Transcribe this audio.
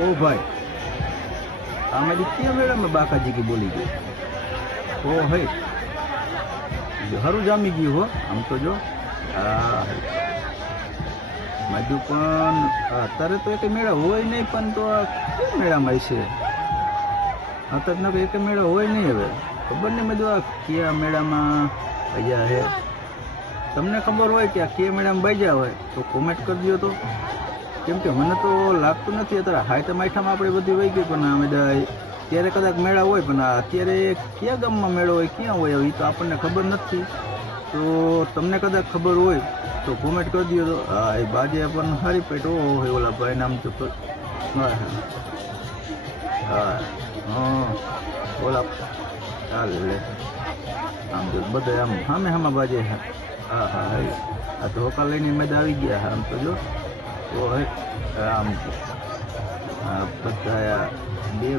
ઓ ભાઈ આ મારી ક્યાં મેળામાં बाका जी બોલી ગઈ? गई ओ है હારું જામી ગયું હો, આમ તો જો. માજુ પણ અત્યારે તો એક મેળા હોય નહીં, પણ તો કેમ મેળામાં છે અત્યારે એક મેળા હોય નહીં હવે. ખબર નહીં બધું આ કયા મેળામાં ભજા હે? તમને ખબર હોય કે આ કયા મેળામાં ભજા હોય, તો કોમેન્ટ કરજો તો. કેમ કે મને તો લાગતું નથી, અત્યારે હાઈટ માઠામાં આપણે બધી વહી ગઈ, પણ બધા ત્યારે કદાચ મેળા હોય, પણ અત્યારે કયા ગામમાં મેળો હોય, ક્યાં હોય, એ તો આપણને ખબર નથી. તો તમને કદાચ ખબર હોય, તો કોમેન્ટ કરી દો. તો હા એ બાજે પણ હારી પેટ ઓ હોય ઓલા ભાઈ નામ તો હા હા. હા ઓલા ચાલ આમ તો બધા આમ સામે સામા બાજે. હા હા હા. આ ધોકા લઈને મેદ આવી ગયા, આમ તો જો. આ બધા આ બે